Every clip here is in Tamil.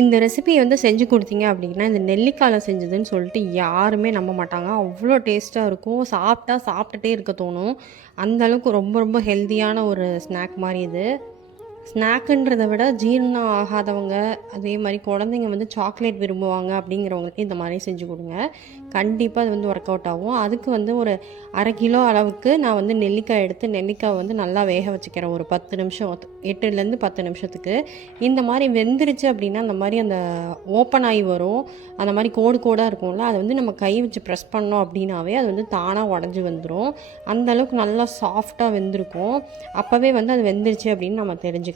இந்த ரெசிபியை வந்து செஞ்சு கொடுத்தீங்க அப்படின்னா இந்த நெல்லிக்காயில் செஞ்சதுன்னு சொல்லிட்டு யாருமே நம்ப மாட்டாங்க. அவ்வளோ டேஸ்ட்டாக இருக்கும். சாப்பிட்டா சாப்பிட்டுட்டே இருக்க தோணும். அந்த அளவுக்கு ரொம்ப ரொம்ப ஹெல்த்தியான ஒரு ஸ்நாக் மாதிரி இது. ஸ்நாக்குன்றதை விட ஜீரணம் ஆகாதவங்க அதே மாதிரி குழந்தைங்க வந்து சாக்லேட் விரும்புவாங்க அப்படிங்கிறவங்களுக்கு இந்த மாதிரி செஞ்சு கொடுங்க. கண்டிப்பாக அது வந்து ஒர்க் அவுட் ஆகும். அதுக்கு வந்து ஒரு அரை கிலோ அளவுக்கு நான் வந்து நெல்லிக்காய் எடுத்து நெல்லிக்காய் வந்து நல்லா வேக வச்சுக்கிறேன். ஒரு பத்து நிமிஷம் எட்டுலேருந்து பத்து நிமிஷத்துக்கு. இந்த மாதிரி வெந்துருச்சு அப்படின்னா அந்த மாதிரி அந்த ஓப்பன் ஆகி வரும். அந்த மாதிரி கோடு கோடாக இருக்கும்ல அதை வந்து நம்ம கை வச்சு ப்ரெஸ் பண்ணோம் அப்படின்னாவே அது வந்து தானாக உடஞ்சி வந்துடும் அந்த அளவுக்கு நல்லா சாஃப்டாக வெந்திருக்கும். அப்போவே வந்து அது வெந்துருச்சு அப்படின்னு நம்ம தெரிஞ்சுக்கலாம்.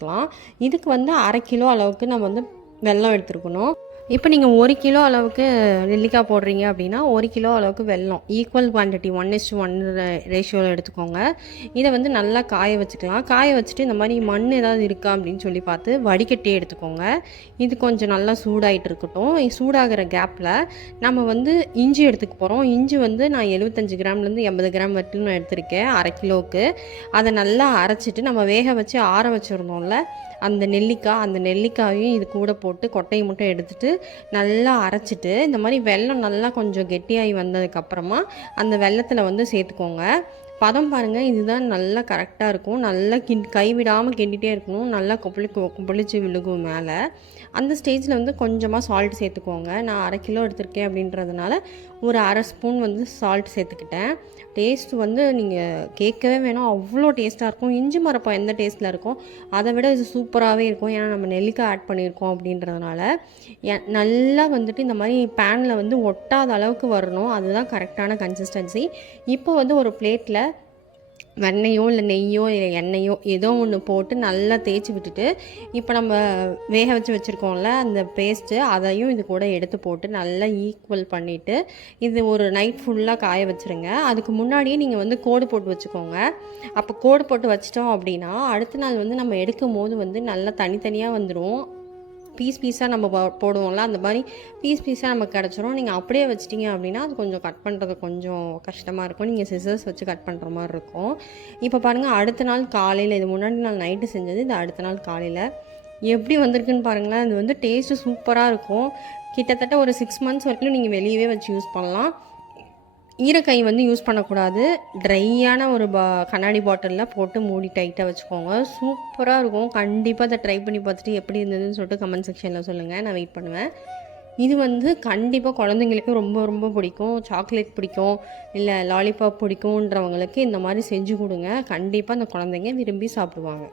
இதுக்கு வந்து அரை கிலோ அளவுக்கு நம்ம வந்து வெல்லம் எடுத்துருக்கணும். இப்போ நீங்கள் ஒரு கிலோ அளவுக்கு நெல்லிக்காய் போடுறீங்க அப்படின்னா ஒரு கிலோ அளவுக்கு வெல்லம் equal quantity one is one ரேஷியோவில் எடுத்துக்கோங்க. இதை வந்து நல்லா காய வச்சுக்கலாம். காய வச்சுட்டு இந்த மாதிரி மண் ஏதாவது இருக்கா அப்படின்னு சொல்லி பார்த்து வடிகட்டி எடுத்துக்கோங்க. இது கொஞ்சம் நல்லா சூடாகிட்டு இருக்கட்டும். சூடாகிற கேப்பில் நம்ம வந்து இஞ்சி எடுத்துக்க போகிறோம் இஞ்சி வந்து நான் எழுபத்தஞ்சு கிராம்லேருந்து எண்பது கிராம் வரைக்கும் நான் எடுத்திருக்கேன் அரை கிலோவுக்கு. அதை நல்லா அரைச்சிட்டு நம்ம வேக வச்சு ஆற வச்சுருந்தோம்ல அந்த நெல்லிக்காய் அந்த நெல்லிக்காயும் இது கூட போட்டு கொட்டையை மட்டும் எடுத்துகிட்டு நல்லா அரைச்சிட்டு இந்த மாதிரி வெல்லம் நல்லா கொஞ்சம் கெட்டியாகி வந்ததுக்கப்புறமா அந்த வெல்லத்தில் வந்து சேர்த்துக்கோங்க. பதம் பாருங்கள் இதுதான் நல்லா கரெக்டாக இருக்கும். நல்லா கிண் கைவிடாமல் கிண்டிகிட்டே இருக்கணும். நல்லா கொப்பளி கொப்பளிச்சு விழுகும் மேலே. அந்த ஸ்டேஜில் வந்து கொஞ்சமாக சால்ட் சேர்த்துக்கோங்க. நான் அரை கிலோ எடுத்திருக்கேன் அப்படின்றதுனால ஒரு அரை ஸ்பூன் வந்து சால்ட் சேர்த்துக்கிட்டேன். டேஸ்ட் வந்து நீங்கள் கேட்கவே வேணும். அவ்வளோ டேஸ்ட்டாக இருக்கும். இஞ்சி மரப்பம் எந்த டேஸ்ட்டில் இருக்கும்? அதை விட இது சூப்பராகவே இருக்கும். ஏன்னா நம்ம நெல்லிக்காய் ஆட் பண்ணியிருக்கோம் அப்படின்றதுனால. எ- நல்லா வந்துட்டு இந்த மாதிரி பேனில் வந்து ஒட்டாத அளவுக்கு வரணும். அதுதான் கரெக்டான கன்சிஸ்டன்சி இப்போ வந்து ஒரு பிளேட்டில் வெண்ணெயோ இல்லை நெய்யோ இல்லை எண்ணெயோ ஏதோ ஒன்று போட்டு நல்லா தேய்ச்சி விட்டுட்டு இப்போ நம்ம வேக வச்சு வச்சுருக்கோம்ல அந்த பேஸ்ட்டு அதையும் இது கூட எடுத்து போட்டு நல்லா ஈக்குவல் பண்ணிவிட்டு இது ஒரு நைட் ஃபுல்லாக காய வச்சுருங்க. அதுக்கு முன்னாடியே நீங்கள் வந்து கோடு போட்டு வச்சுக்கோங்க. அப்போ கோடு போட்டு வச்சிட்டோம் அப்படின்னா அடுத்த நாள் வந்து நம்ம எடுக்கும் போது வந்து நல்லா தனித்தனியாக வந்துடும் பீஸ் பீஸாக நம்ம போடுவோம்ல அந்த மாதிரி பீஸ் பீஸாக நமக்கு கிடச்சிரும். நீங்கள் அப்படியே வச்சிட்டிங்க அப்படின்னா அது கொஞ்சம் கட் பண்ணுறது கொஞ்சம் கஷ்டமாக இருக்கும். நீங்கள் சிசர்ஸ் வச்சு கட் பண்ணுற மாதிரி இருக்கும். இப்போ பாருங்கள் அடுத்த நாள் காலையில் இது முன்னாடி நாள் நைட்டு செஞ்சது இது அடுத்த நாள் காலையில். எப்படி வந்திருக்குன்னு பாருங்களேன் இது வந்து டேஸ்ட்டு சூப்பராக இருக்கும். கிட்டத்தட்ட ஒரு சிக்ஸ் மந்த்ஸ் வரைக்கும் நீங்கள் வெளியவே வச்சு யூஸ் பண்ணலாம். ஈரக்கை வந்து யூஸ் பண்ணக்கூடாது. ட்ரையான ஒரு பா கண்ணாடி பாட்டிலில் போட்டு மூடி டைட்டாக வச்சுக்கோங்க. சூப்பராக இருக்கும். கண்டிப்பாக அதை ட்ரை பண்ணி பார்த்துட்டு எப்படி இருந்ததுன்னு சொல்லிட்டு கமெண்ட் செக்ஷனில் சொல்லுங்கள் நான் வெயிட் பண்ணுவேன். இது வந்து கண்டிப்பாக குழந்தைங்களுக்கு ரொம்ப ரொம்ப பிடிக்கும். சாக்லேட் பிடிக்கும். இல்லை லாலிபாப் பிடிக்குன்றவங்களுக்கு இந்த மாதிரி செஞ்சு கொடுங்க. கண்டிப்பாக அந்த குழந்தைங்க விரும்பி சாப்பிடுவாங்க.